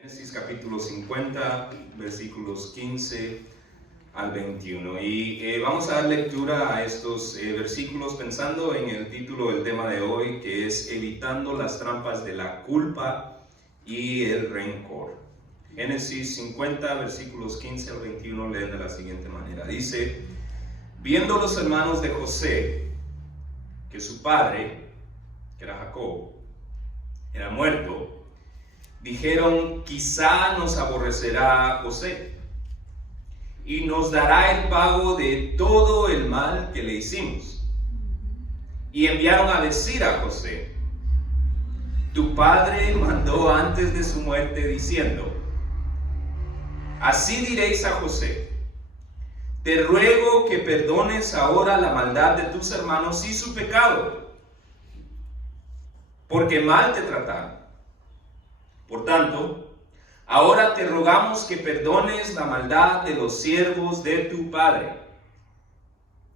Génesis capítulo 50, versículos 15 al 21. Y vamos a dar lectura a estos versículos pensando en el título del tema de hoy, que es Evitando las trampas de la culpa y el rencor. Génesis 50, versículos 15 al 21 leen de la siguiente manera. Dice: viendo los hermanos de José que su padre, que era Jacob, era muerto, dijeron: quizá nos aborrecerá José y nos dará el pago de todo el mal que le hicimos. Y enviaron a decir a José: tu padre mandó antes de su muerte diciendo: así diréis a José, te ruego que perdones ahora la maldad de tus hermanos y su pecado, porque mal te trataron. Por tanto, ahora te rogamos que perdones la maldad de los siervos de tu padre.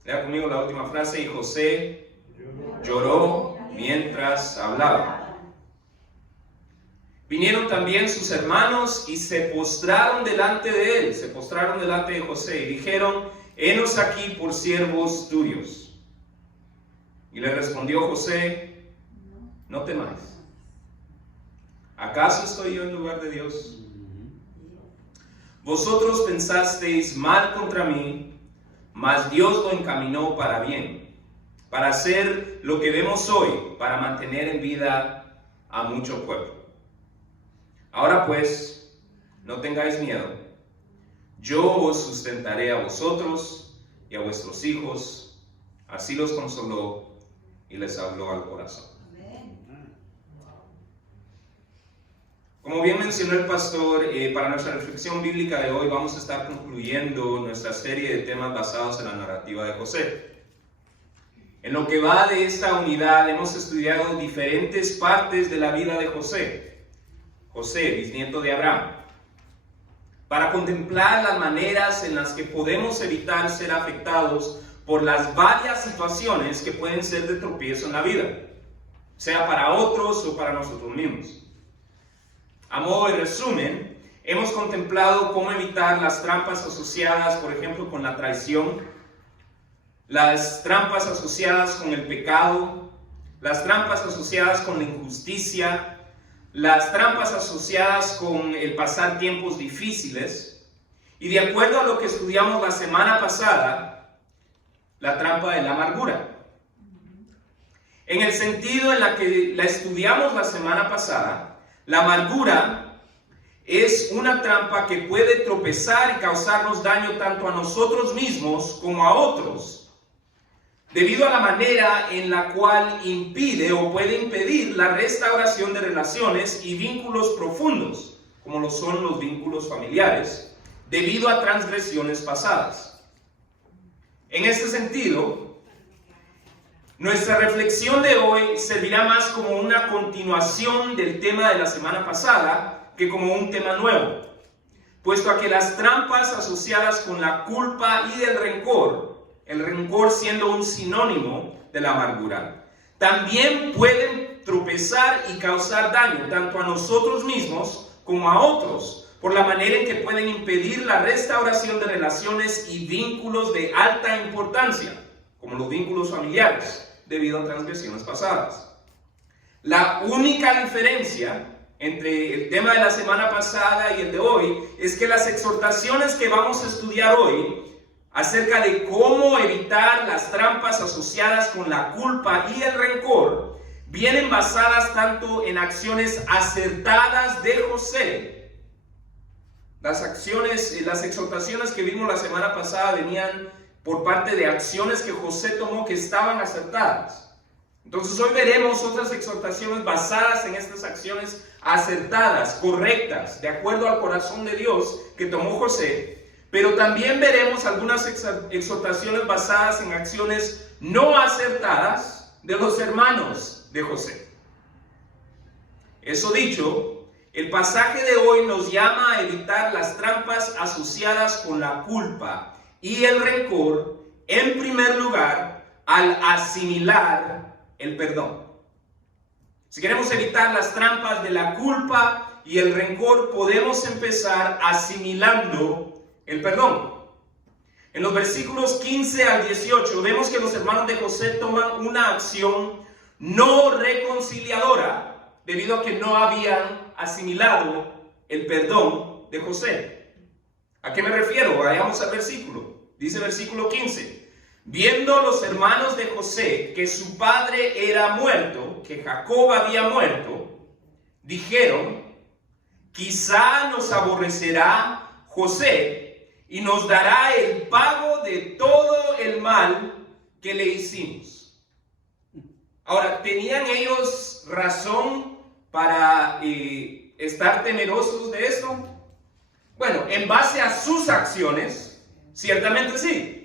Lea conmigo la última frase: y José lloró mientras hablaba. Vinieron también sus hermanos y se postraron delante de él, se postraron delante de José y dijeron: henos aquí por siervos tuyos. Y le respondió José: no temáis. ¿Acaso estoy yo en lugar de Dios? Vosotros pensasteis mal contra mí, mas Dios lo encaminó para bien, para hacer lo que vemos hoy, para mantener en vida a mucho pueblo. Ahora pues, no tengáis miedo. Yo os sustentaré a vosotros y a vuestros hijos. Así los consoló y les habló al corazón. Como bien mencionó el pastor, para nuestra reflexión bíblica de hoy vamos a estar concluyendo nuestra serie de temas basados en la narrativa de José. En lo que va de esta unidad hemos estudiado diferentes partes de la vida de José, bisnieto de Abraham, para contemplar las maneras en las que podemos evitar ser afectados por las varias situaciones que pueden ser de tropiezo en la vida, sea para otros o para nosotros mismos. A modo de resumen, hemos contemplado cómo evitar las trampas asociadas, por ejemplo, con la traición, las trampas asociadas con el pecado, las trampas asociadas con la injusticia, las trampas asociadas con el pasar tiempos difíciles, y de acuerdo a lo que estudiamos la semana pasada, la trampa de la amargura. En el sentido en la que la estudiamos la semana pasada, la amargura es una trampa que puede tropezar y causarnos daño tanto a nosotros mismos como a otros, debido a la manera en la cual impide o puede impedir la restauración de relaciones y vínculos profundos, como lo son los vínculos familiares, debido a transgresiones pasadas. En este sentido, nuestra reflexión de hoy servirá más como una continuación del tema de la semana pasada que como un tema nuevo, puesto a que las trampas asociadas con la culpa y el rencor siendo un sinónimo de la amargura, también pueden tropezar y causar daño tanto a nosotros mismos como a otros, por la manera en que pueden impedir la restauración de relaciones y vínculos de alta importancia, como los vínculos familiares, debido a transgresiones pasadas. La única diferencia entre el tema de la semana pasada y el de hoy es que las exhortaciones que vamos a estudiar hoy acerca de cómo evitar las trampas asociadas con la culpa y el rencor vienen basadas tanto en acciones acertadas de José. Las exhortaciones que vimos la semana pasada venían por parte de acciones que José tomó que estaban acertadas. Entonces hoy veremos otras exhortaciones basadas en estas acciones acertadas, correctas, de acuerdo al corazón de Dios que tomó José, pero también veremos algunas exhortaciones basadas en acciones no acertadas de los hermanos de José. Eso dicho, el pasaje de hoy nos llama a evitar las trampas asociadas con la culpa y el rencor, en primer lugar, al asimilar el perdón. Si queremos evitar las trampas de la culpa y el rencor, podemos empezar asimilando el perdón. En los versículos 15 al 18 vemos que los hermanos de José toman una acción no reconciliadora debido a que no habían asimilado el perdón de José. ¿A qué me refiero? Vayamos al versículo. Dice el versículo 15. Viendo los hermanos de José que su padre era muerto, que Jacob había muerto, dijeron: quizá nos aborrecerá José y nos dará el pago de todo el mal que le hicimos. Ahora, ¿tenían ellos razón para estar temerosos de esto? Bueno, en base a sus acciones, ciertamente sí.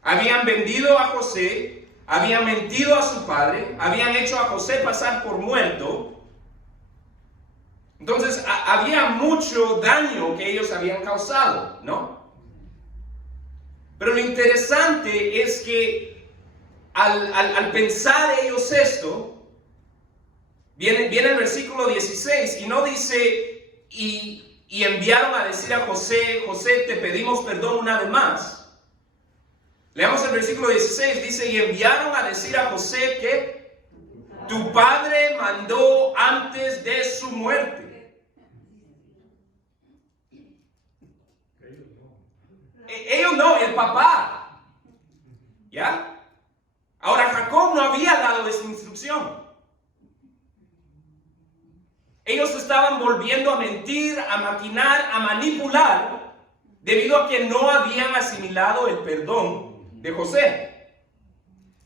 Habían vendido a José, habían mentido a su padre, habían hecho a José pasar por muerto. Entonces, había mucho daño que ellos habían causado, ¿no? Pero lo interesante es que al pensar ellos esto, viene el versículo 16 y no dice, y enviaron a decir a José: José, te pedimos perdón una vez más. Leamos el versículo 16, dice: y enviaron a decir a José que tu padre mandó antes de su muerte. Ellos no, el papá. ¿Ya? Ahora, Jacob no había dado esa instrucción. Ellos estaban volviendo a mentir, a maquinar, a manipular, debido a que no habían asimilado el perdón de José.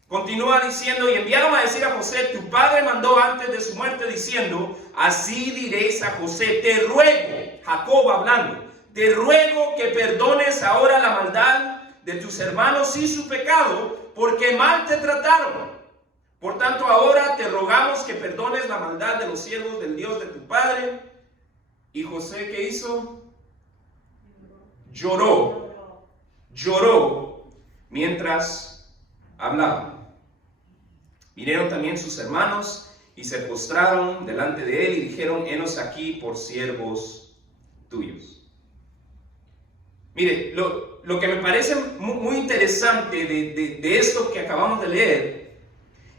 Continúa diciendo: y enviaron a decir a José: tu padre mandó antes de su muerte diciendo, así diréis a José, te ruego, Jacob hablando, te ruego que perdones ahora la maldad de tus hermanos y su pecado, porque mal te trataron. Por tanto, ahora te rogamos que perdones la maldad de los siervos del Dios de tu padre. ¿Y José qué hizo? Lloró mientras hablaba. Vinieron también sus hermanos y se postraron delante de él y dijeron: henos aquí por siervos tuyos. Mire, lo que me parece muy interesante de esto que acabamos de leer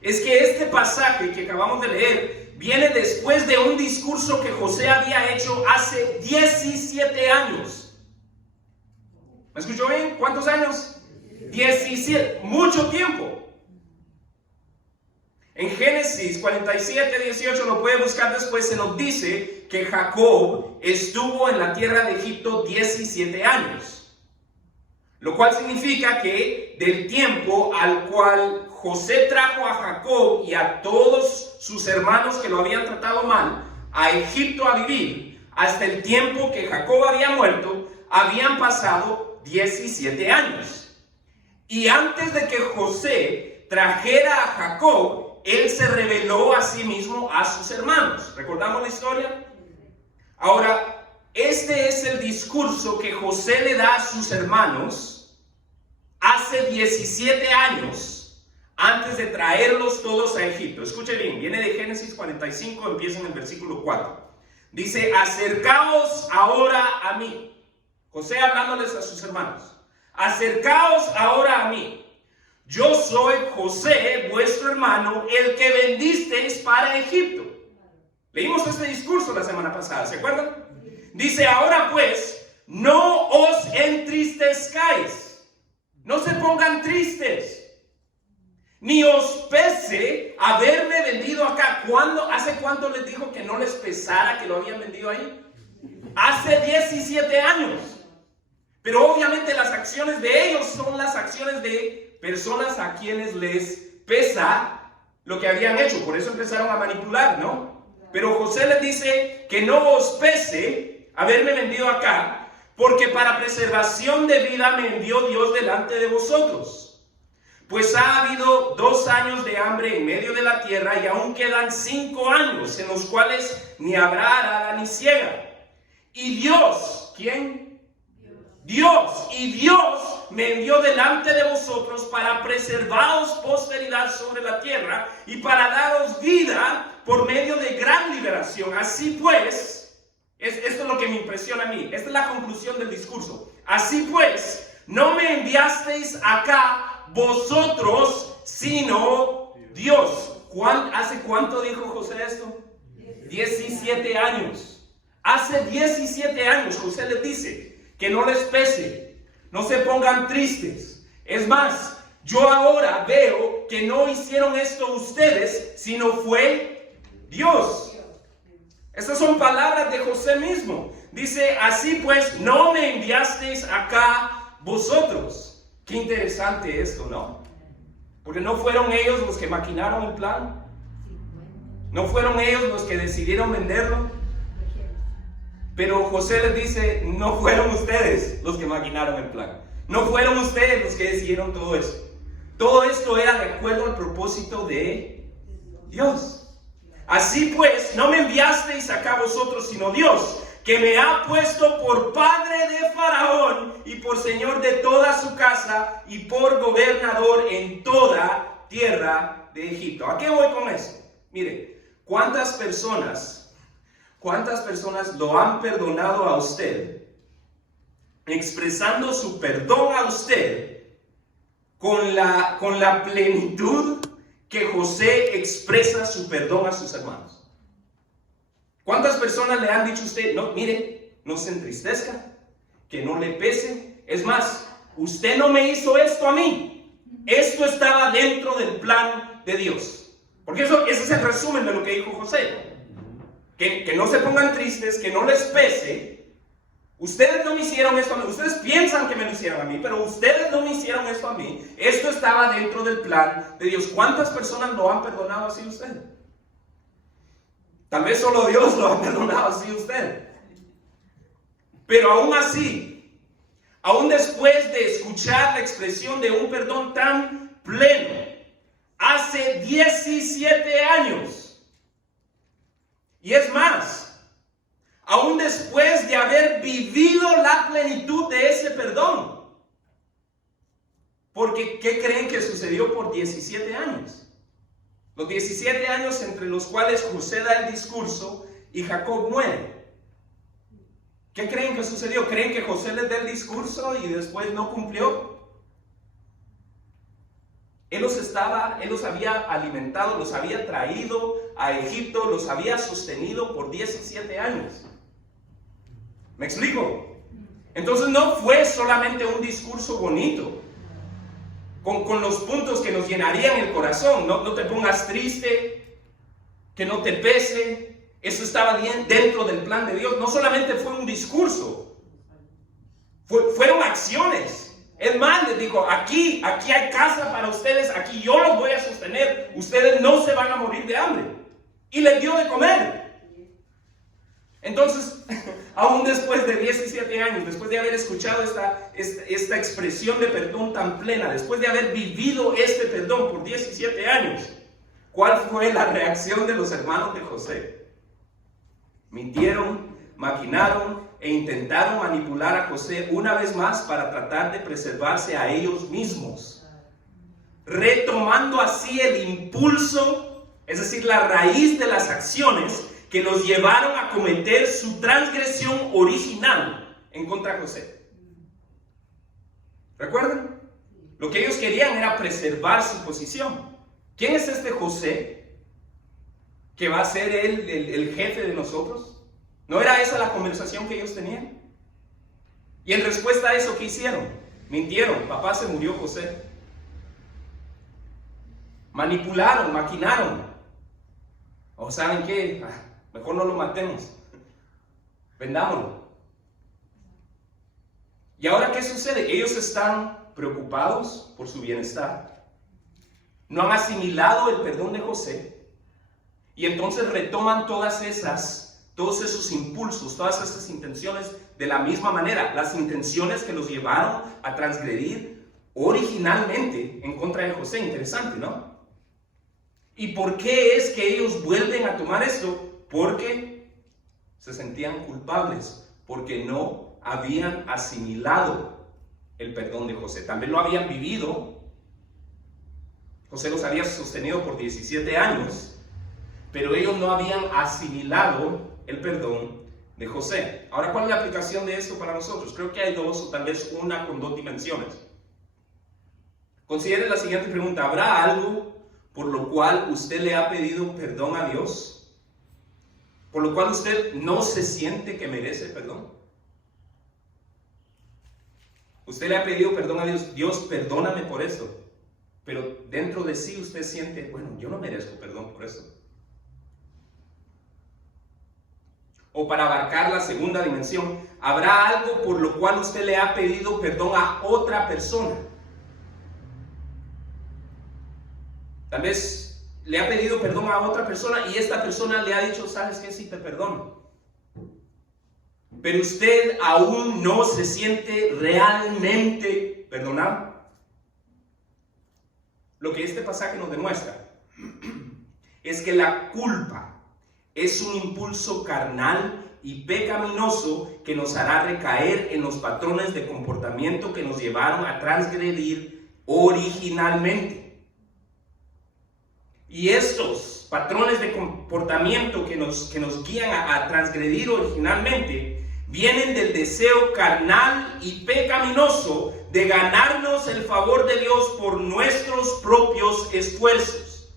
es que este pasaje que acabamos de leer viene después de un discurso que José había hecho hace 17 años. ¿Me escuchó bien? ¿Cuántos años? 17, mucho tiempo. En Génesis 47, 18, lo puede buscar después, se nos dice que Jacob estuvo en la tierra de Egipto 17 años. Lo cual significa que del tiempo al cual José trajo a Jacob y a todos sus hermanos que lo habían tratado mal a Egipto a vivir, hasta el tiempo que Jacob había muerto, habían pasado 17 años. Y antes de que José trajera a Jacob, él se reveló a sí mismo a sus hermanos. ¿Recordamos la historia? Ahora, este es el discurso que José le da a sus hermanos hace 17 años antes de traerlos todos a Egipto. Escuche bien, viene de Génesis 45, empieza en el versículo 4. Dice: acercaos ahora a mí. José hablándoles a sus hermanos: acercaos ahora a mí. Yo soy José, vuestro hermano, el que vendisteis para Egipto. Leímos este discurso la semana pasada, ¿se acuerdan? Dice: ahora pues, no os entristezcáis, no se pongan tristes, ni os pese haberme vendido acá. ¿Hace cuánto les dijo que no les pesara que lo habían vendido ahí? Hace 17 años. Pero obviamente las acciones de ellos son las acciones de personas a quienes les pesa lo que habían hecho. Por eso empezaron a manipular, ¿no? Pero José les dice que no os pese haberme vendido acá, porque para preservación de vida me envió Dios delante de vosotros. Pues ha habido 2 años de hambre en medio de la tierra, y aún quedan 5 años en los cuales ni habrá arada ni siega. Y Dios, ¿quién? Dios. Y Dios me envió delante de vosotros para preservaros posteridad sobre la tierra y para daros vida por medio de gran liberación. Así pues, esto es lo que me impresiona a mí. Esta es la conclusión del discurso. Así pues, no me enviasteis acá vosotros, sino Dios. ¿Hace cuánto dijo José esto? 17 años. Hace 17 años José les dice que no les pese, no se pongan tristes. Es más, yo ahora veo que no hicieron esto ustedes, sino fue Dios. Estas son palabras de José mismo. Dice, así pues, no me enviasteis acá vosotros. Qué interesante esto, ¿no? Porque no fueron ellos los que maquinaron el plan. No fueron ellos los que decidieron venderlo. Pero José les dice, no fueron ustedes los que maquinaron el plan. No fueron ustedes los que decidieron todo esto. Todo esto era de acuerdo al propósito de Dios. Así pues, no me enviasteis acá vosotros, sino Dios, que me ha puesto por padre de Faraón y por señor de toda su casa y por gobernador en toda tierra de Egipto. ¿A qué voy con esto? Mire, ¿cuántas personas lo han perdonado a usted, expresando su perdón a usted con la plenitud que José expresa su perdón a sus hermanos? ¿Cuántas personas le han dicho a usted, no, mire, no se entristezca, que no le pese? Es más, usted no me hizo esto a mí. Esto estaba dentro del plan de Dios. Porque ese es el resumen de lo que dijo José. Que no se pongan tristes, que no les pese. Ustedes no me hicieron esto a mí. Ustedes piensan que me lo hicieron a mí, pero ustedes no me hicieron esto a mí. Esto estaba dentro del plan de Dios. ¿Cuántas personas lo han perdonado así usted? Tal vez solo Dios lo ha perdonado así usted. Pero aún así, aún después de escuchar la expresión de un perdón tan pleno, hace 17 años, y es más, aún después de haber vivido la plenitud de ese perdón, porque ¿qué creen que sucedió por 17 años? Los 17 años entre los cuales José da el discurso y Jacob muere. ¿Qué creen que sucedió? ¿Creen que José les da el discurso y después no cumplió? Él los había alimentado, los había traído a Egipto, los había sostenido por 17 años. ¿Me explico? Entonces no fue solamente un discurso bonito, con los puntos que nos llenarían el corazón. No te pongas triste, que no te pese. Eso estaba bien dentro del plan de Dios. No solamente fue un discurso, fueron acciones. Es más, les dijo, aquí hay casa para ustedes, aquí yo los voy a sostener, ustedes no se van a morir de hambre. Y les dio de comer. Entonces, aún después de 17 años, después de haber escuchado esta expresión de perdón tan plena, después de haber vivido este perdón por 17 años, ¿cuál fue la reacción de los hermanos de José? Mintieron, maquinaron e intentaron manipular a José una vez más para tratar de preservarse a ellos mismos, retomando así el impulso, es decir, la raíz de las acciones que los llevaron a cometer su transgresión original en contra de José. ¿Recuerdan? Lo que ellos querían era preservar su posición. ¿Quién es este José que va a ser él el jefe de nosotros? ¿No era esa la conversación que ellos tenían? Y en respuesta a eso, ¿qué hicieron? Mintieron. Papá se murió, José. Manipularon, maquinaron. ¿O saben qué? Mejor no lo matemos. Vendámoslo. ¿Y ahora qué sucede? Ellos están preocupados por su bienestar. No han asimilado el perdón de José. Y entonces retoman todos esos impulsos, todas esas intenciones de la misma manera. Las intenciones que los llevaron a transgredir originalmente en contra de José. Interesante, ¿no? ¿Y por qué es que ellos vuelven a tomar esto? Porque se sentían culpables, porque no habían asimilado el perdón de José. Tal vez lo habían vivido. José los había sostenido por 17 años, pero ellos no habían asimilado el perdón de José. Ahora, ¿cuál es la aplicación de esto para nosotros? Creo que hay dos, o tal vez una con dos dimensiones. Considere la siguiente pregunta: ¿habrá algo por lo cual usted le ha pedido perdón a Dios? ¿Por lo cual usted no se siente que merece perdón? Usted le ha pedido perdón a Dios: Dios, perdóname por esto. Pero dentro de sí usted siente, bueno, yo no merezco perdón por eso. O para abarcar la segunda dimensión, ¿habrá algo por lo cual usted le ha pedido perdón a otra persona? Tal vez le ha pedido perdón a otra persona y esta persona le ha dicho, ¿sabes qué? Sí, te perdono. Pero usted aún no se siente realmente perdonado. Lo que este pasaje nos demuestra es que la culpa es un impulso carnal y pecaminoso que nos hará recaer en los patrones de comportamiento que nos llevaron a transgredir originalmente. Y estos patrones de comportamiento que nos guían a transgredir originalmente vienen del deseo carnal y pecaminoso de ganarnos el favor de Dios por nuestros propios esfuerzos.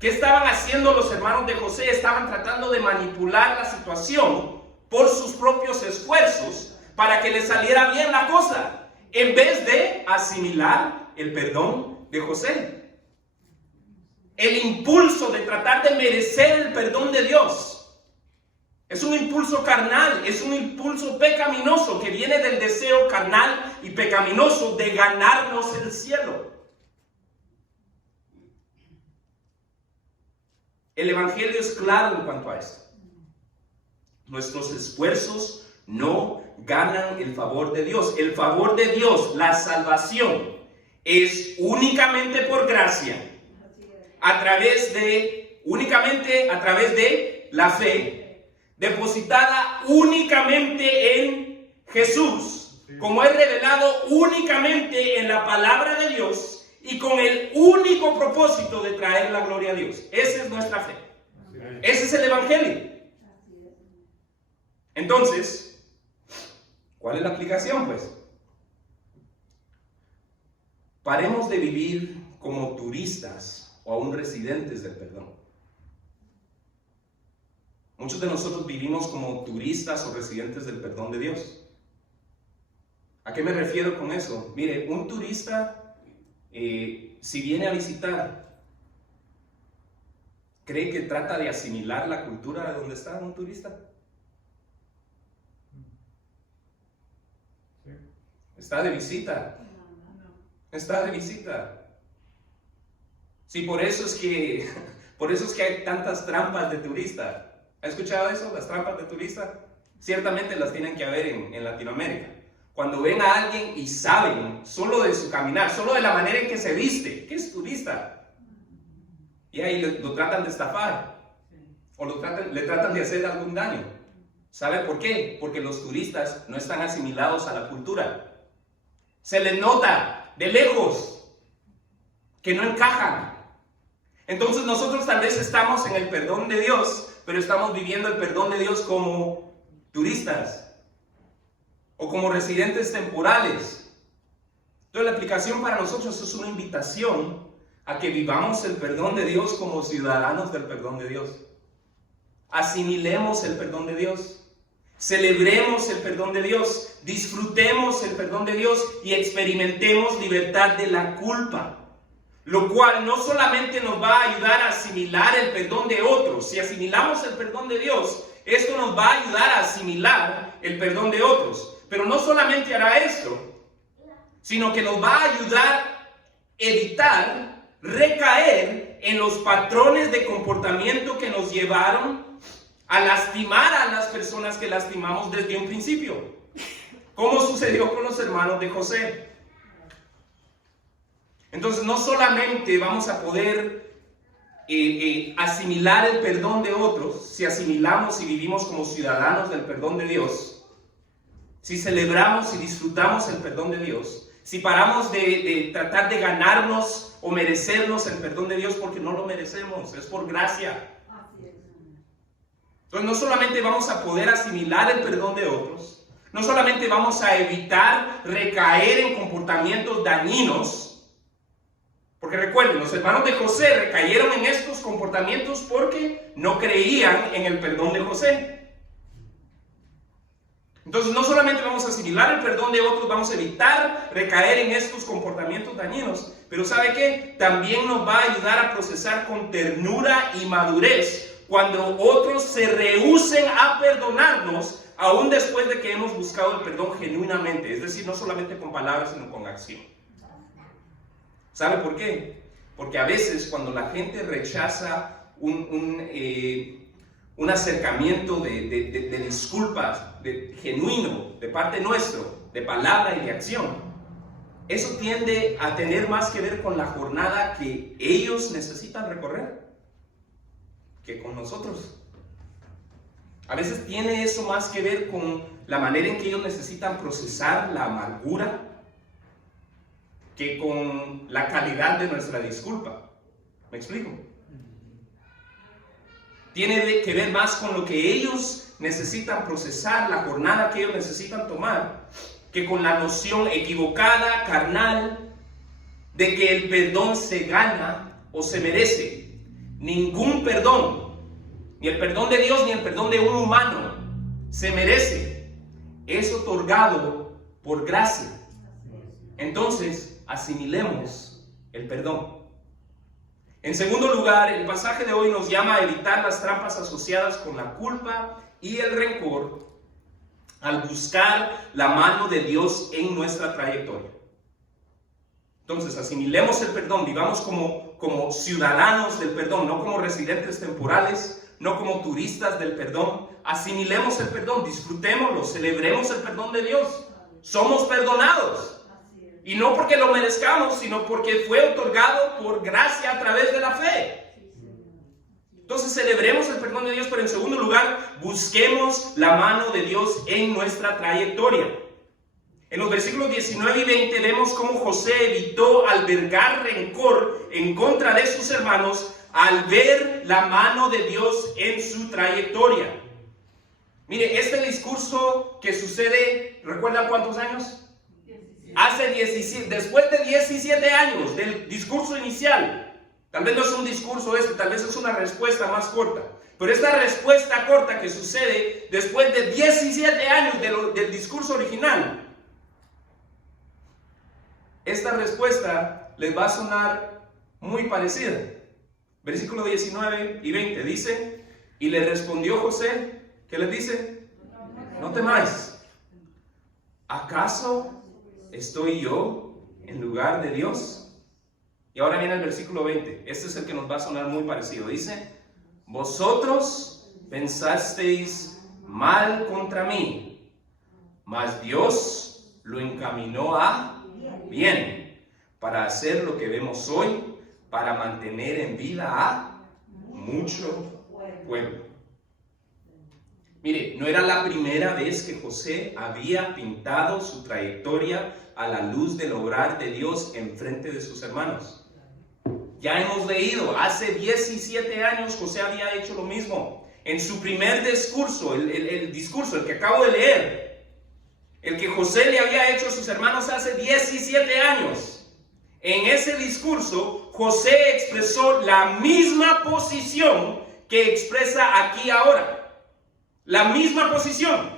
¿Qué estaban haciendo los hermanos de José? Estaban tratando de manipular la situación por sus propios esfuerzos para que les saliera bien la cosa, en vez de asimilar el perdón de José. El impulso de tratar de merecer el perdón de Dios es un impulso carnal, es un impulso pecaminoso que viene del deseo carnal y pecaminoso de ganarnos el cielo. El Evangelio es claro en cuanto a esto. Nuestros esfuerzos no ganan el favor de Dios. El favor de Dios, la salvación, es únicamente por gracia, únicamente a través de la fe, depositada únicamente en Jesús, como es revelado únicamente en la palabra de Dios y con el único propósito de traer la gloria a Dios. Esa es nuestra fe. Ese es el Evangelio. Entonces, ¿cuál es la aplicación, pues? Paremos de vivir como turistas o aún residentes del perdón. Muchos de nosotros vivimos como turistas o residentes del perdón de Dios. ¿A qué me refiero con eso? Mire, un turista, si viene a visitar, ¿cree que trata de asimilar la cultura de donde está un turista? Está de visita. Está de visita. Sí, por eso es que hay tantas trampas de turista. ¿Ha escuchado eso? Las trampas de turista. Ciertamente las tienen que haber en Latinoamérica. Cuando ven a alguien y saben solo de su caminar, solo de la manera en que se viste, que es turista, y ahí lo tratan de estafar o le tratan de hacer algún daño. ¿Sabe por qué? Porque los turistas no están asimilados a la cultura. Se les nota de lejos que no encajan. Entonces nosotros tal vez estamos en el perdón de Dios, pero estamos viviendo el perdón de Dios como turistas o como residentes temporales. Entonces la aplicación para nosotros es una invitación a que vivamos el perdón de Dios como ciudadanos del perdón de Dios. Asimilemos el perdón de Dios. Celebremos el perdón de Dios, disfrutemos el perdón de Dios y experimentemos libertad de la culpa. Lo cual no solamente nos va a ayudar a asimilar el perdón de otros. Si asimilamos el perdón de Dios, esto nos va a ayudar a asimilar el perdón de otros. Pero no solamente hará esto, sino que nos va a ayudar a evitar recaer en los patrones de comportamiento que nos llevaron a lastimar a las personas que lastimamos desde un principio, como sucedió con los hermanos de José. Entonces no solamente vamos a poder asimilar el perdón de otros, si asimilamos y vivimos como ciudadanos del perdón de Dios, si celebramos y disfrutamos el perdón de Dios, si paramos de tratar de ganarnos o merecernos el perdón de Dios porque no lo merecemos, es por gracia. Entonces no solamente vamos a poder asimilar el perdón de otros, no solamente vamos a evitar recaer en comportamientos dañinos, porque recuerden, los hermanos de José recayeron en estos comportamientos porque no creían en el perdón de José. Entonces no solamente vamos a asimilar el perdón de otros, vamos a evitar recaer en estos comportamientos dañinos, pero ¿sabe qué? También nos va a ayudar a procesar con ternura y madurez cuando otros se rehúsen a perdonarnos, aún después de que hemos buscado el perdón genuinamente, es decir, no solamente con palabras, sino con acción. ¿Sabe por qué? Porque a veces cuando la gente rechaza un acercamiento de disculpas, genuino, de parte nuestro, de palabra y de acción, eso tiende a tener más que ver con la jornada que ellos necesitan recorrer que con nosotros. A veces tiene eso más que ver con la manera en que ellos necesitan procesar la amargura que con la calidad de nuestra disculpa. ¿Me explico? Tiene que ver más con lo que ellos necesitan procesar, la jornada que ellos necesitan tomar, que con la noción equivocada, carnal, de que el perdón se gana o se merece. Ningún perdón, ni el perdón de Dios ni el perdón de un humano, se merece. Es otorgado por gracia. Entonces, asimilemos el perdón. En segundo lugar, el pasaje de hoy nos llama a evitar las trampas asociadas con la culpa y el rencor al buscar la mano de Dios en nuestra trayectoria. Entonces, asimilemos el perdón, vivamos como ciudadanos del perdón, no como residentes temporales, no como turistas del perdón. Asimilemos el perdón, disfrutémoslo, celebremos el perdón de Dios. Somos perdonados. Y no porque lo merezcamos, sino porque fue otorgado por gracia a través de la fe. Entonces celebremos el perdón de Dios, pero en segundo lugar, busquemos la mano de Dios en nuestra trayectoria. En los versículos 19 y 20 vemos cómo José evitó albergar rencor en contra de sus hermanos al ver la mano de Dios en su trayectoria. Mire, este discurso que sucede, ¿recuerdan cuántos años? Después de 17 años del discurso inicial. Tal vez no es un discurso tal vez es una respuesta más corta. Pero esta respuesta corta que sucede después de 17 años del discurso original, esta respuesta les va a sonar muy parecida. Versículo 19 y 20 dice: y le respondió José, ¿qué les dice? No temáis. ¿Acaso estoy yo en lugar de Dios? Y ahora viene el versículo 20. Este es el que nos va a sonar muy parecido. Dice: vosotros pensasteis mal contra mí, mas Dios lo encaminó a bien, para hacer lo que vemos hoy, para mantener en vida a mucho pueblo. Mire, no era la primera vez que José había pintado su trayectoria a la luz del obrar de Dios en frente de sus hermanos. Ya hemos leído, hace 17 años José había hecho lo mismo. En su primer discurso, el discurso, el que acabo de leer, el que José le había hecho a sus hermanos hace 17 años. En ese discurso, José expresó la misma posición que expresa aquí ahora. La misma posición.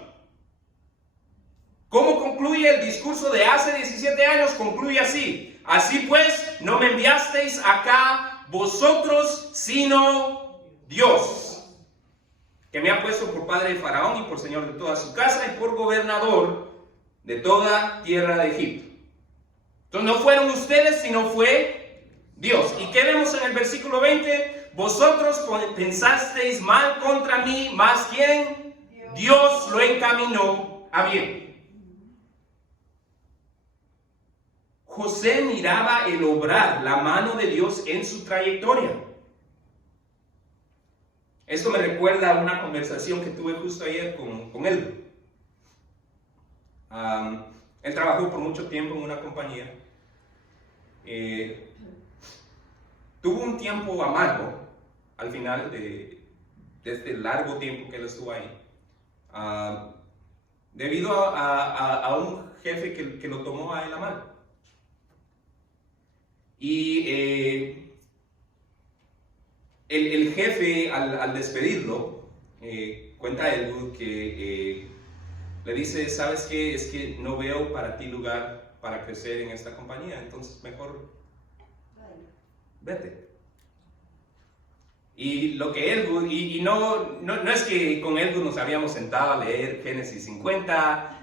¿Cómo concluye el discurso de hace 17 años? Concluye así: así pues, no me enviasteis acá vosotros, sino Dios, que me ha puesto por padre de Faraón y por señor de toda su casa y por gobernador de toda tierra de Egipto. Entonces no fueron ustedes, sino fue Dios. ¿Y qué vemos en el versículo 20? Vosotros pensasteis mal contra mí, mas ¿quién? Dios lo encaminó a bien. José miraba el obrar, la mano de Dios en su trayectoria. Esto me recuerda a una conversación que tuve justo ayer con él. Él trabajó por mucho tiempo en una compañía. Tuvo un tiempo amargo al final de este largo tiempo que él estuvo ahí, debido a un jefe que lo tomó a él a mal. Y el jefe, al despedirlo, cuenta Elwood que le dice: ¿sabes qué? Es que no veo para ti lugar para crecer en esta compañía, entonces mejor vete. Y lo que Elwood, no es que con Elwood nos habíamos sentado a leer Génesis 50,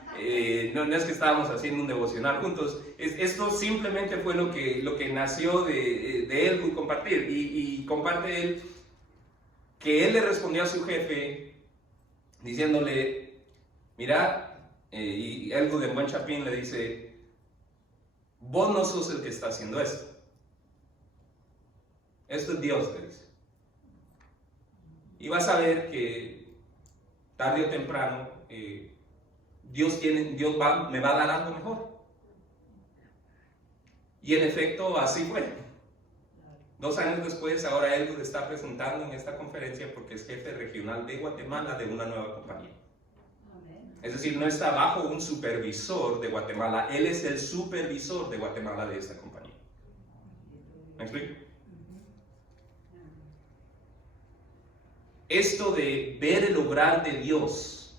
no es que estábamos haciendo un devocional juntos, esto simplemente fue lo que nació de Elwood compartir. Y comparte él que él le respondió a su jefe diciéndole: mira, y Elwood en buen chapín le dice: vos no sos el que está haciendo esto. Esto es Dios, le dice. Y vas a ver que tarde o temprano Dios me va a dar algo mejor. Y en efecto así fue. 2 años después, ahora Elwood está presentando en esta conferencia porque es jefe regional de Guatemala de una nueva compañía. Es decir, no está bajo un supervisor de Guatemala, él es el supervisor de Guatemala de esta compañía. ¿Me explico? Esto de ver el obrar de Dios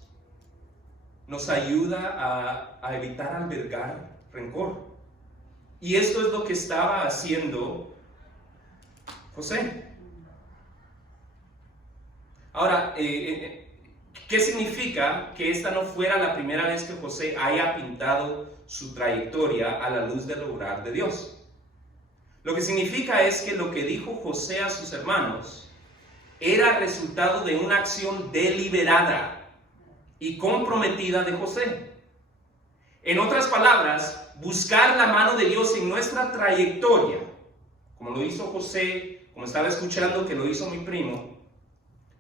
nos ayuda a evitar albergar rencor. Y esto es lo que estaba haciendo José. Ahora, ¿qué significa que esta no fuera la primera vez que José haya pintado su trayectoria a la luz del obrar de Dios? Lo que significa es que lo que dijo José a sus hermanos era resultado de una acción deliberada y comprometida de José. En otras palabras, buscar la mano de Dios en nuestra trayectoria, como lo hizo José, como estaba escuchando que lo hizo mi primo,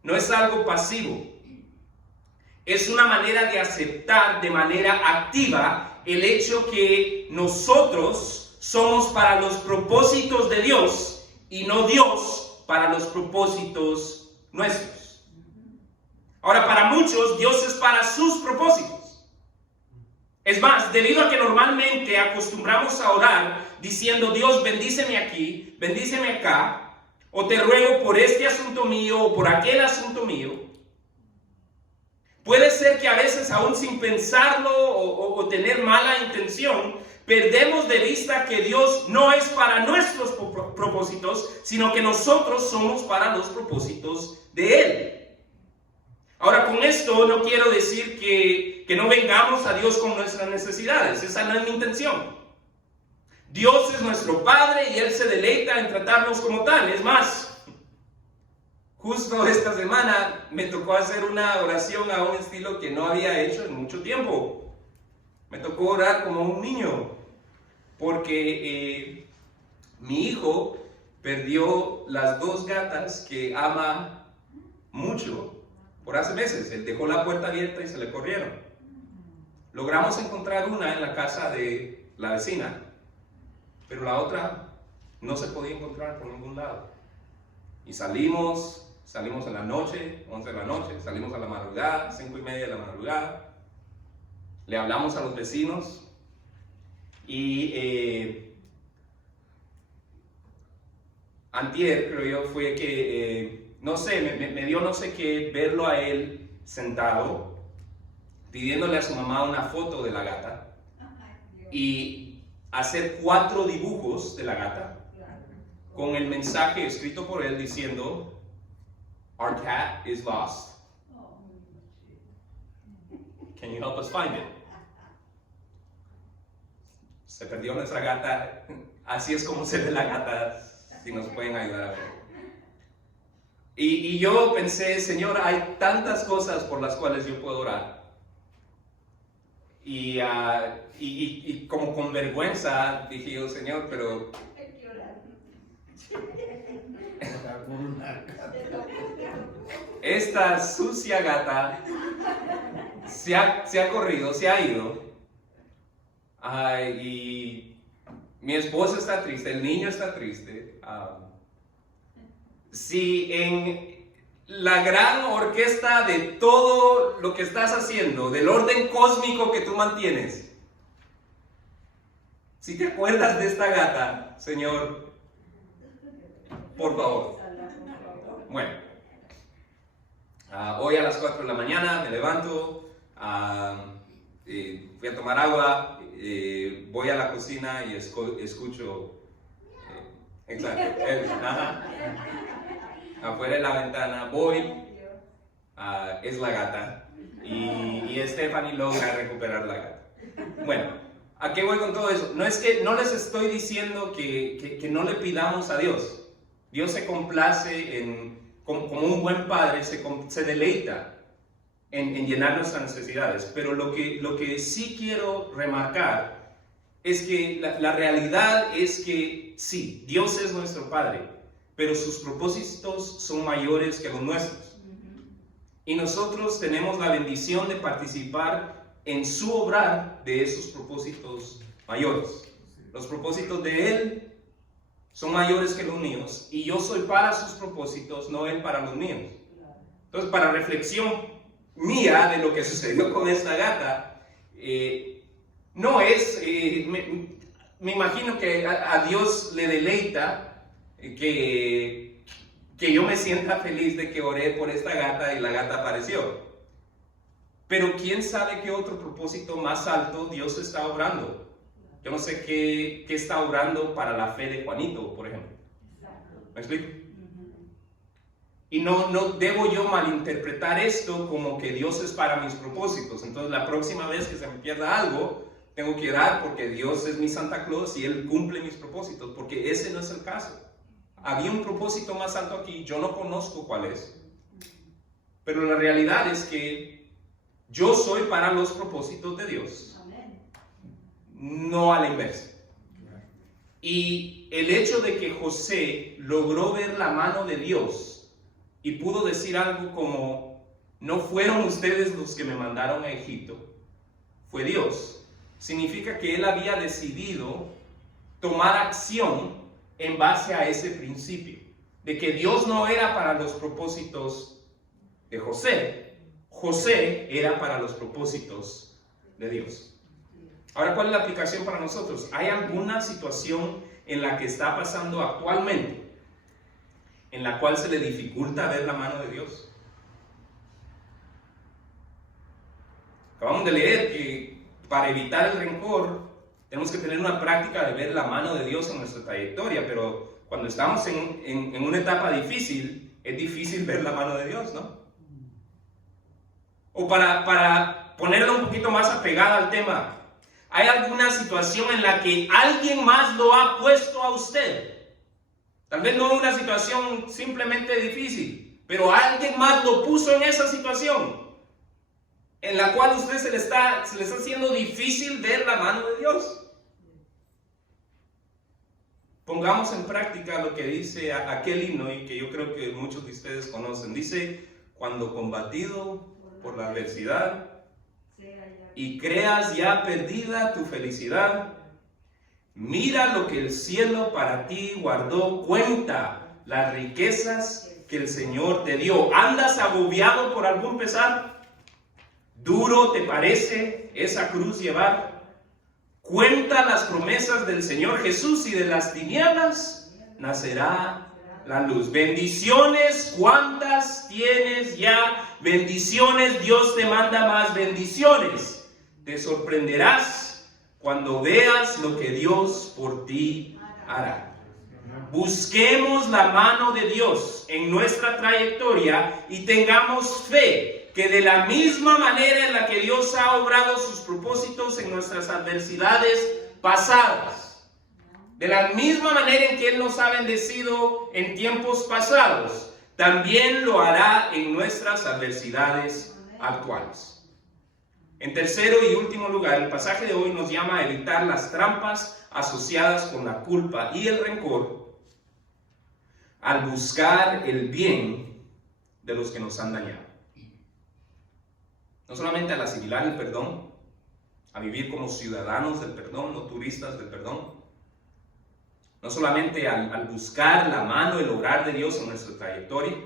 no es algo pasivo. Es una manera de aceptar de manera activa el hecho que nosotros somos para los propósitos de Dios y no Dios para los propósitos nuestros. Ahora, para muchos, Dios es para sus propósitos. Es más, debido a que normalmente acostumbramos a orar diciendo: Dios, bendíceme aquí, bendíceme acá, o te ruego por este asunto mío o por aquel asunto mío, puede ser que a veces, aún sin pensarlo o tener mala intención, perdemos de vista que Dios no es para nuestros propósitos, sino que nosotros somos para los propósitos de Él. Ahora, con esto no quiero decir que no vengamos a Dios con nuestras necesidades. Esa no es mi intención. Dios es nuestro Padre y Él se deleita en tratarnos como tal. Es más, justo esta semana me tocó hacer una oración a un estilo que no había hecho en mucho tiempo. Me tocó orar como un niño, porque mi hijo perdió las 2 gatas que ama mucho por hace meses. Él dejó la puerta abierta y se le corrieron. Logramos encontrar una en la casa de la vecina, pero la otra no se podía encontrar por ningún lado. Y salimos en la noche, 11 de la noche, salimos a la madrugada, 5:30 de la madrugada, le hablamos a los vecinos y antier, creo yo, fue que, no sé, me dio no sé qué verlo a él sentado, pidiéndole a su mamá una foto de la gata y hacer 4 dibujos de la gata con el mensaje escrito por él diciendo: Our cat is lost. Can you help us find it? Se perdió nuestra gata. Así es como se ve la gata. Si nos pueden ayudar a ver. Y yo pensé: Señor, hay tantas cosas por las cuales yo puedo orar. Y como con vergüenza dije yo: Señor, pero esta sucia gata se ha corrido, se ha ido, y mi esposa está triste, el niño está triste. Si en la gran orquesta de todo lo que estás haciendo, del orden cósmico que tú mantienes, si te acuerdas de esta gata, Señor, por favor. Bueno, hoy a las 4 de la mañana me levanto, fui a tomar agua, voy a la cocina y escucho, exacto, afuera de la ventana, voy, es la gata, y Stephanie logra recuperar la gata. Bueno, ¿a qué voy con todo eso? No es que no les estoy diciendo que no le pidamos a Dios. Dios se complace como un buen padre, se deleita en llenar nuestras necesidades. Pero lo que sí quiero remarcar es que la realidad es que sí, Dios es nuestro Padre, pero sus propósitos son mayores que los nuestros. Y nosotros tenemos la bendición de participar en su obrar de esos propósitos mayores. Los propósitos de Él son mayores que los míos, y yo soy para sus propósitos, no Él para los míos. Entonces, para reflexión mía de lo que sucedió con esta gata, no es, me imagino que a Dios le deleita que yo me sienta feliz de que oré por esta gata y la gata apareció. Pero quién sabe qué otro propósito más alto Dios está obrando. Yo no sé qué está obrando para la fe de Juanito, por ejemplo. ¿Me explico? Y no debo yo malinterpretar esto como que Dios es para mis propósitos. Entonces la próxima vez que se me pierda algo, tengo que orar porque Dios es mi Santa Claus y Él cumple mis propósitos, porque ese no es el caso. Había un propósito más alto aquí, yo no conozco cuál es. Pero la realidad es que yo soy para los propósitos de Dios. No a la inversa. Y el hecho de que José logró ver la mano de Dios y pudo decir algo como: no fueron ustedes los que me mandaron a Egipto, fue Dios, significa que él había decidido tomar acción en base a ese principio, de que Dios no era para los propósitos de José, José era para los propósitos de Dios. Ahora, ¿cuál es la aplicación para nosotros? ¿Hay alguna situación en la que está pasando actualmente en la cual se le dificulta ver la mano de Dios? Acabamos de leer que para evitar el rencor tenemos que tener una práctica de ver la mano de Dios en nuestra trayectoria, pero cuando estamos en una etapa difícil, es difícil ver la mano de Dios, ¿no? O para ponerlo un poquito más apegada al tema, ¿hay alguna situación en la que alguien más lo ha puesto a usted? Tal vez no una situación simplemente difícil, pero alguien más lo puso en esa situación en la cual usted se le está haciendo difícil ver la mano de Dios. Pongamos en práctica lo que dice aquel himno, y que yo creo que muchos de ustedes conocen. Dice: cuando combatido por la adversidad y creas ya perdida tu felicidad, mira lo que el cielo para ti guardó, cuenta las riquezas que el Señor te dio. ¿Andas agobiado por algún pesar? ¿Duro te parece esa cruz llevar? Cuenta las promesas del Señor Jesús, y de las tinieblas nacerá la luz. Bendiciones, ¿cuántas tienes ya? Bendiciones, Dios te manda más bendiciones. Te sorprenderás cuando veas lo que Dios por ti hará. Busquemos la mano de Dios en nuestra trayectoria y tengamos fe que de la misma manera en la que Dios ha obrado sus propósitos en nuestras adversidades pasadas, de la misma manera en que Él nos ha bendecido en tiempos pasados, también lo hará en nuestras adversidades actuales. En tercero y último lugar, el pasaje de hoy nos llama a evitar las trampas asociadas con la culpa y el rencor al buscar el bien de los que nos han dañado. No solamente al asimilar el perdón, a vivir como ciudadanos del perdón, no turistas del perdón. No solamente al buscar la mano, el obrar de Dios en nuestra trayectoria,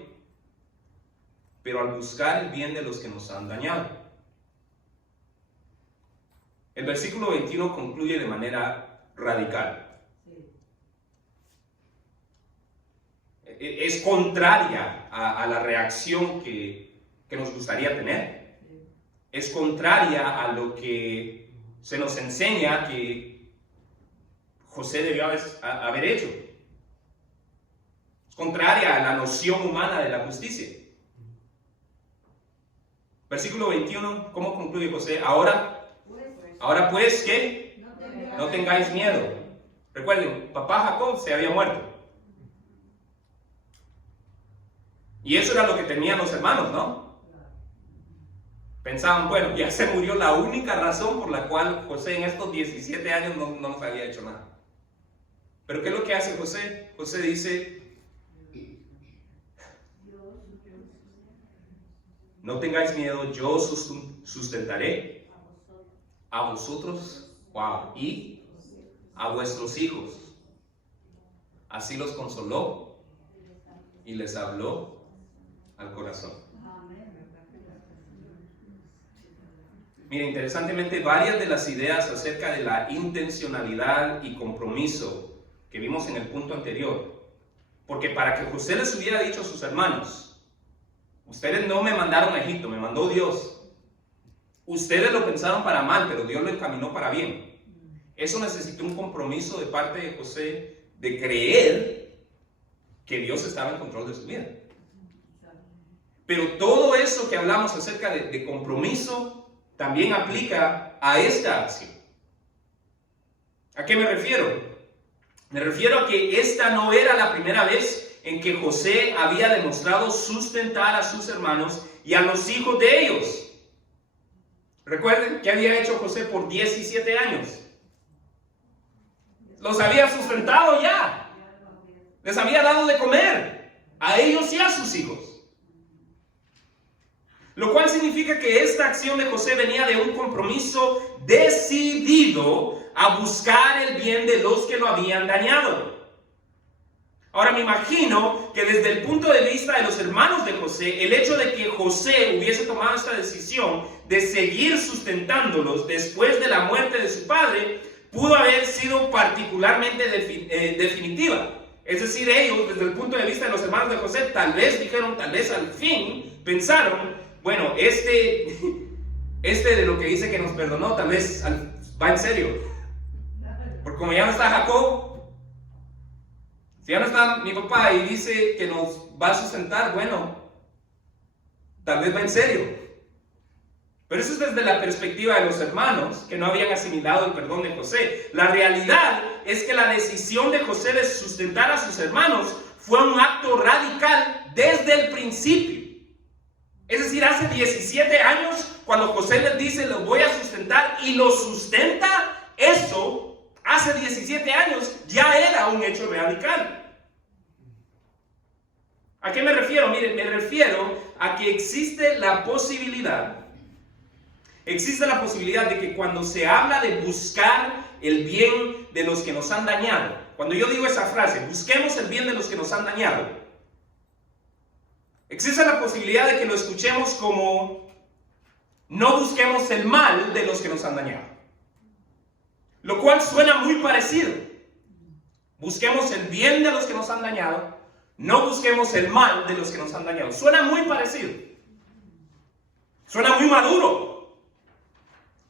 pero al buscar el bien de los que nos han dañado. El versículo 21 concluye de manera radical. Es contraria a la reacción que nos gustaría tener. Es contraria a lo que se nos enseña que José debió haber hecho. Es contraria a la noción humana de la justicia. Versículo 21, ¿cómo concluye José? Ahora pues, ¿qué? No tengáis miedo. Recuerden, papá Jacob se había muerto. Y eso era lo que tenían los hermanos, ¿no? Pensaban, bueno, ya se murió la única razón por la cual José en estos 17 años no nos había hecho nada. Pero ¿qué es lo que hace José? José dice, no tengáis miedo, yo sustentaré a vosotros, y a vuestros hijos. Así los consoló y les habló al corazón. Mira, interesantemente, varias de las ideas acerca de la intencionalidad y compromiso que vimos en el punto anterior, porque para que José les hubiera dicho a sus hermanos, ustedes no me mandaron a Egipto, me mandó Dios. Ustedes lo pensaron para mal, pero Dios lo encaminó para bien. Eso necesitó un compromiso de parte de José de creer que Dios estaba en control de su vida. Pero todo eso que hablamos acerca de compromiso también aplica a esta acción. ¿A qué me refiero? Me refiero a que esta no era la primera vez en que José había demostrado sustentar a sus hermanos y a los hijos de ellos. Recuerden que había hecho José por 17 años. Los había sustentado ya. Les había dado de comer a ellos y a sus hijos. Lo cual significa que esta acción de José venía de un compromiso decidido a buscar el bien de los que lo habían dañado. Ahora me imagino que desde el punto de vista de los hermanos de José, el hecho de que José hubiese tomado esta decisión de seguir sustentándolos después de la muerte de su padre, pudo haber sido particularmente definitiva. Es decir, ellos, desde el punto de vista de los hermanos de José, tal vez dijeron, tal vez al fin pensaron, bueno, este de lo que dice que nos perdonó, tal vez va en serio. Porque como ya no está Jacob, si ya no está mi papá y dice que nos va a sustentar, bueno, tal vez va en serio. Pero eso es desde la perspectiva de los hermanos que no habían asimilado el perdón de José. La realidad es que la decisión de José de sustentar a sus hermanos fue un acto radical desde el principio. Es decir, hace 17 años, cuando José les dice, los voy a sustentar, y los sustenta, eso, hace 17 años, ya era un hecho radical. ¿A qué me refiero? Miren, me refiero a que existe la posibilidad de que cuando se habla de buscar el bien de los que nos han dañado, cuando yo digo esa frase, busquemos el bien de los que nos han dañado, existe la posibilidad de que lo escuchemos como no busquemos el mal de los que nos han dañado. Lo cual suena muy parecido. Busquemos el bien de los que nos han dañado, no busquemos el mal de los que nos han dañado. Suena muy parecido. Suena muy maduro.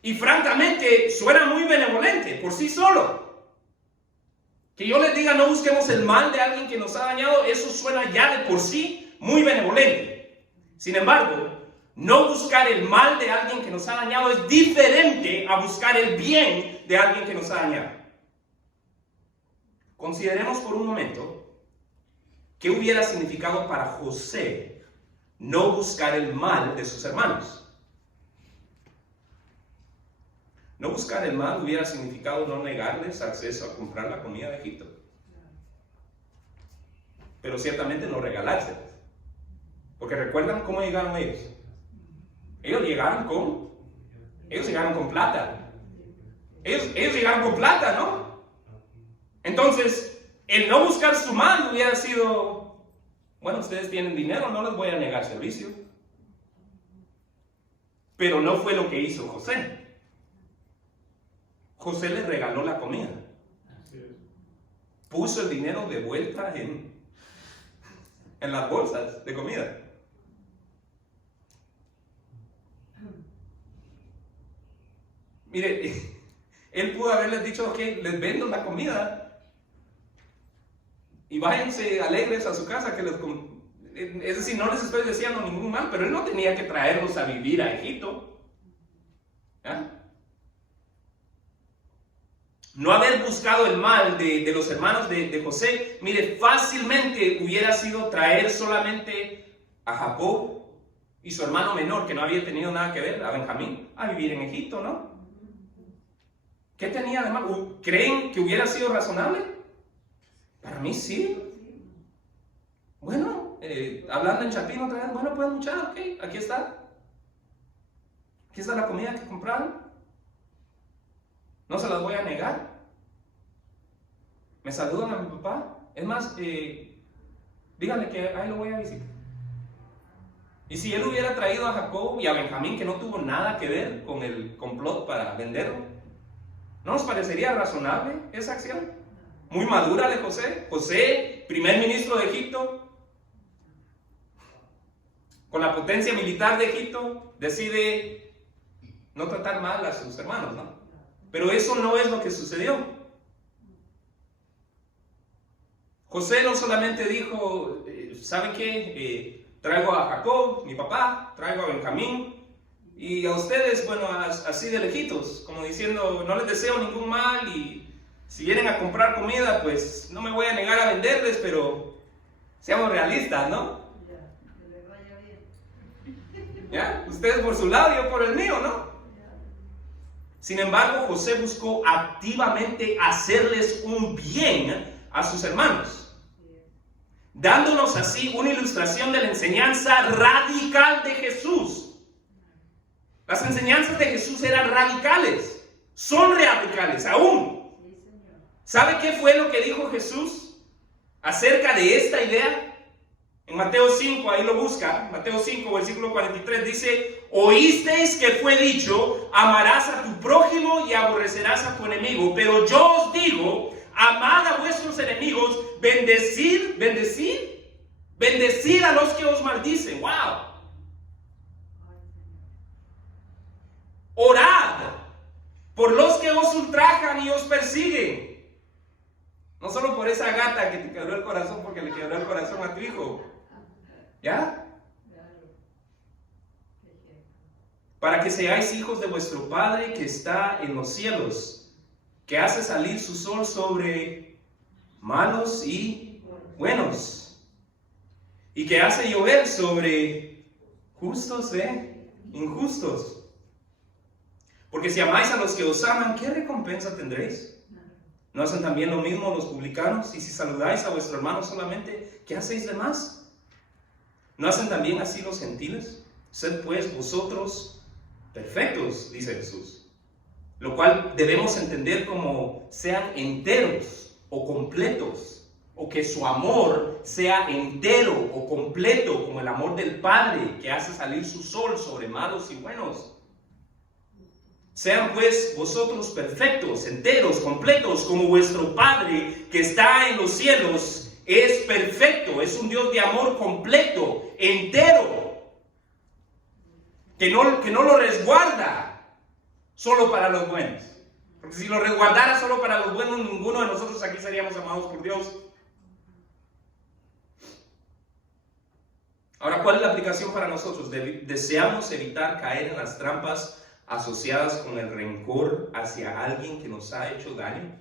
Y francamente, suena muy benevolente por sí solo. Que yo les diga no busquemos el mal de alguien que nos ha dañado, eso suena ya de por sí muy benevolente. Sin embargo, no buscar el mal de alguien que nos ha dañado es diferente a buscar el bien de alguien que nos ha dañado. Consideremos por un momento qué hubiera significado para José no buscar el mal de sus hermanos. No buscar el mal hubiera significado no negarles acceso a comprar la comida de Egipto. Pero ciertamente no regalárselas. Porque recuerdan cómo llegaron ellos. Ellos llegaron con plata. Ellos llegaron con plata, ¿no? Entonces, el no buscar su mal hubiera sido, bueno, ustedes tienen dinero, no les voy a negar servicio. Pero no fue lo que hizo José. José les regaló la comida. Puso el dinero de vuelta en las bolsas de comida. Mire, él pudo haberles dicho, ok, les vendo la comida y váyanse alegres a su casa, es decir, no les estoy deseando ningún mal, pero él no tenía que traerlos a vivir a Egipto. ¿Ah? No haber buscado el mal de los hermanos de José, mire, fácilmente hubiera sido traer solamente a Jacob y su hermano menor, que no había tenido nada que ver, a Benjamín, a vivir en Egipto, ¿no? ¿Qué tenía de malo? ¿Creen que hubiera sido razonable? Para mí sí. Bueno, hablando en chapín otra vez, bueno, pues muchachos, ok, aquí está. Aquí está la comida que compraron. No se las voy a negar. Me saludan a mi papá. Es más, díganle que ahí lo voy a visitar. Y si él hubiera traído a Jacob y a Benjamín, que no tuvo nada que ver con el complot para venderlo, ¿no nos parecería razonable esa acción? Muy madura de José. José, primer ministro de Egipto, con la potencia militar de Egipto, decide no tratar mal a sus hermanos, ¿no? Pero eso no es lo que sucedió. José no solamente dijo, ¿saben qué? Traigo a Jacob, mi papá, traigo a Benjamín, y a ustedes, bueno, así de lejitos, como diciendo, no les deseo ningún mal, y si vienen a comprar comida, pues no me voy a negar a venderles, pero seamos realistas, ¿no? ¿Ya? Ustedes por su lado, yo por el mío, ¿no? Sin embargo, José buscó activamente hacerles un bien a sus hermanos, dándonos así una ilustración de la enseñanza radical de Jesús. Las enseñanzas de Jesús eran radicales, son radicales aún. ¿Sabe qué fue lo que dijo Jesús acerca de esta idea? En Mateo 5, ahí lo busca, Mateo 5, versículo 43, dice, oísteis que fue dicho, amarás a tu prójimo y aborrecerás a tu enemigo, pero yo os digo, amad a vuestros enemigos, bendecid a los que os maldicen. ¡Wow! Orad por los que os ultrajan y os persiguen. No solo por esa gata que te quebró el corazón porque le quebró el corazón a tu hijo. ¿Ya? Para que seáis hijos de vuestro Padre que está en los cielos, que hace salir su sol sobre malos y buenos, y que hace llover sobre justos e injustos. Porque si amáis a los que os aman, ¿qué recompensa tendréis? ¿No hacen también lo mismo los publicanos? Y si saludáis a vuestro hermano solamente, ¿qué hacéis de más? ¿No hacen también así los gentiles? Sed pues vosotros perfectos, dice Jesús. Lo cual debemos entender como sean enteros o completos, o que su amor sea entero o completo, como el amor del Padre que hace salir su sol sobre malos y buenos. Sean pues vosotros perfectos, enteros, completos, como vuestro Padre que está en los cielos es perfecto, es un Dios de amor completo, entero, que no lo resguarda solo para los buenos. Porque si lo resguardara solo para los buenos, ninguno de nosotros aquí seríamos amados por Dios. Ahora, ¿cuál es la aplicación para nosotros? ¿Deseamos evitar caer en las trampas asociadas con el rencor hacia alguien que nos ha hecho daño?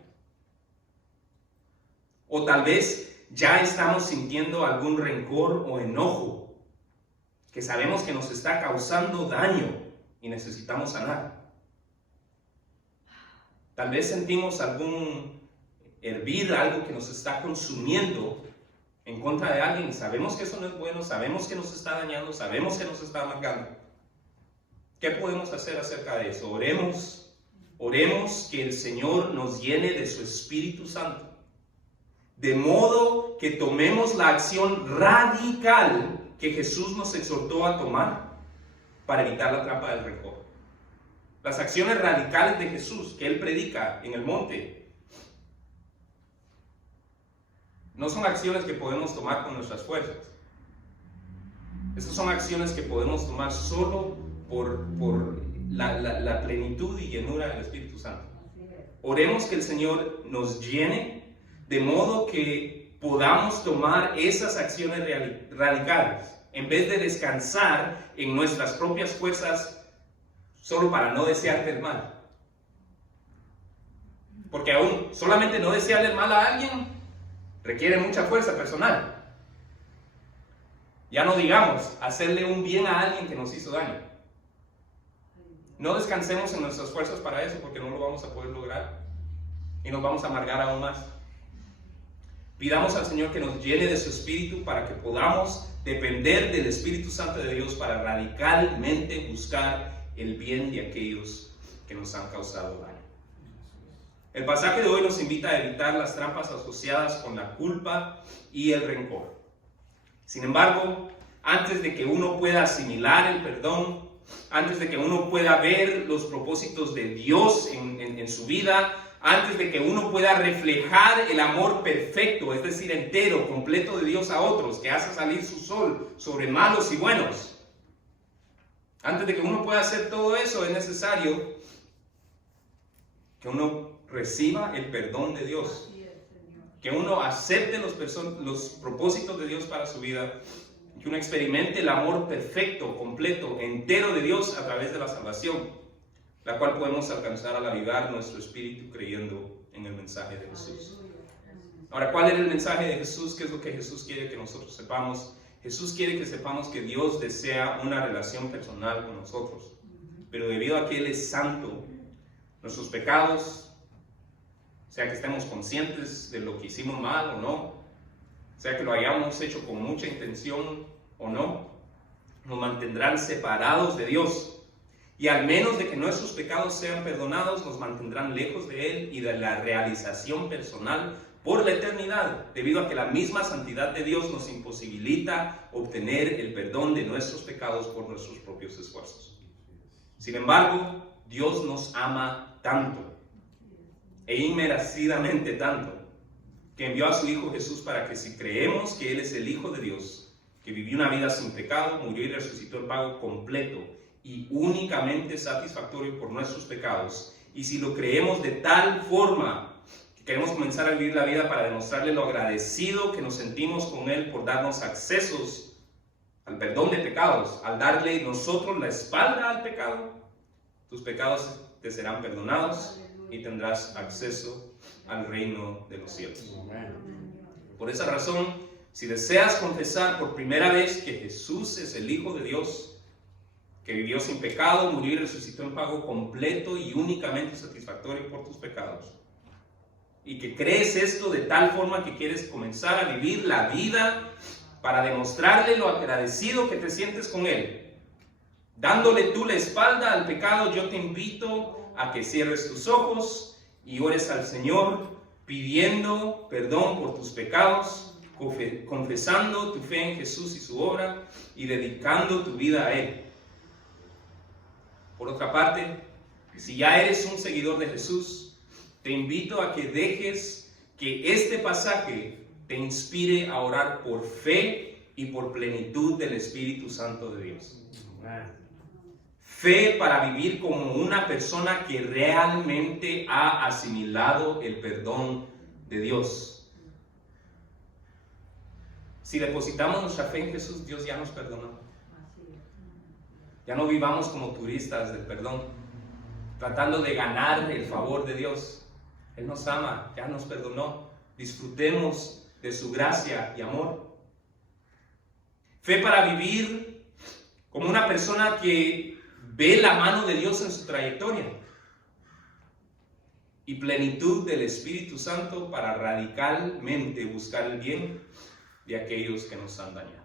O tal vez ya estamos sintiendo algún rencor o enojo que sabemos que nos está causando daño y necesitamos sanar. Tal vez sentimos algún hervir, algo que nos está consumiendo en contra de alguien y sabemos que eso no es bueno, sabemos que nos está dañando, sabemos que nos está amargando. ¿Qué podemos hacer acerca de eso? Oremos oremos que el Señor nos llene de su Espíritu Santo, de modo que tomemos la acción radical que Jesús nos exhortó a tomar para evitar la trampa del rencor. Las acciones radicales de Jesús que Él predica en el monte no son acciones que podemos tomar con nuestras fuerzas. Esas son acciones que podemos tomar solo por la plenitud y llenura del Espíritu Santo. Oremos que el Señor nos llene de modo que podamos tomar esas acciones radicales en vez de descansar en nuestras propias fuerzas solo para no desearte el mal. Porque aún solamente no desearle el mal a alguien requiere mucha fuerza personal. Ya no digamos hacerle un bien a alguien que nos hizo daño. No descansemos en nuestras fuerzas para eso, porque no lo vamos a poder lograr y nos vamos a amargar aún más. Pidamos al Señor que nos llene de su Espíritu para que podamos depender del Espíritu Santo de Dios para radicalmente buscar el bien de aquellos que nos han causado daño. El pasaje de hoy nos invita a evitar las trampas asociadas con la culpa y el rencor. Sin embargo, antes de que uno pueda asimilar el perdón, antes de que uno pueda ver los propósitos de Dios en su vida, antes de que uno pueda reflejar el amor perfecto, es decir, entero, completo de Dios a otros, que hace salir su sol sobre malos y buenos, antes de que uno pueda hacer todo eso, es necesario que uno reciba el perdón de Dios, que uno acepte los propósitos de Dios para su vida, que uno experimente el amor perfecto, completo, entero de Dios a través de la salvación, la cual podemos alcanzar al avivar nuestro espíritu creyendo en el mensaje de Jesús. Ahora, ¿cuál es el mensaje de Jesús? ¿Qué es lo que Jesús quiere que nosotros sepamos? Jesús quiere que sepamos que Dios desea una relación personal con nosotros, pero debido a que Él es santo, nuestros pecados, sea que estemos conscientes de lo que hicimos mal o no, sea que lo hayamos hecho con mucha intención o no, nos mantendrán separados de Dios. Y al menos de que nuestros pecados sean perdonados, nos mantendrán lejos de Él y de la realización personal por la eternidad, debido a que la misma santidad de Dios nos imposibilita obtener el perdón de nuestros pecados por nuestros propios esfuerzos. Sin embargo, Dios nos ama tanto, e inmerecidamente tanto, que envió a su Hijo Jesús para que si creemos que Él es el Hijo de Dios, que vivió una vida sin pecado, murió y resucitó en pago completo y únicamente satisfactorio por nuestros pecados, y si lo creemos de tal forma que queremos comenzar a vivir la vida para demostrarle lo agradecido que nos sentimos con Él por darnos accesos al perdón de pecados, al darle nosotros la espalda al pecado, tus pecados te serán perdonados y tendrás acceso al reino de los cielos. Por esa razón, si deseas confesar por primera vez que Jesús es el Hijo de Dios, que vivió sin pecado, murió y resucitó en pago completo y únicamente satisfactorio por tus pecados, y que crees esto de tal forma que quieres comenzar a vivir la vida para demostrarle lo agradecido que te sientes con Él, dándole tú la espalda al pecado, yo te invito a que cierres tus ojos y ores al Señor pidiendo perdón por tus pecados, confesando tu fe en Jesús y su obra y dedicando tu vida a Él. Por otra parte, si ya eres un seguidor de Jesús, te invito a que dejes que este pasaje te inspire a orar por fe y por plenitud del Espíritu Santo de Dios. Fe para vivir como una persona que realmente ha asimilado el perdón de Dios. Si depositamos nuestra fe en Jesús, Dios ya nos perdonó. Ya no vivamos como turistas del perdón, tratando de ganar el favor de Dios. Él nos ama, ya nos perdonó. Disfrutemos de su gracia y amor. Fe para vivir como una persona que ve la mano de Dios en su trayectoria. Y plenitud del Espíritu Santo para radicalmente buscar el bien de aquellos que nos han dañado.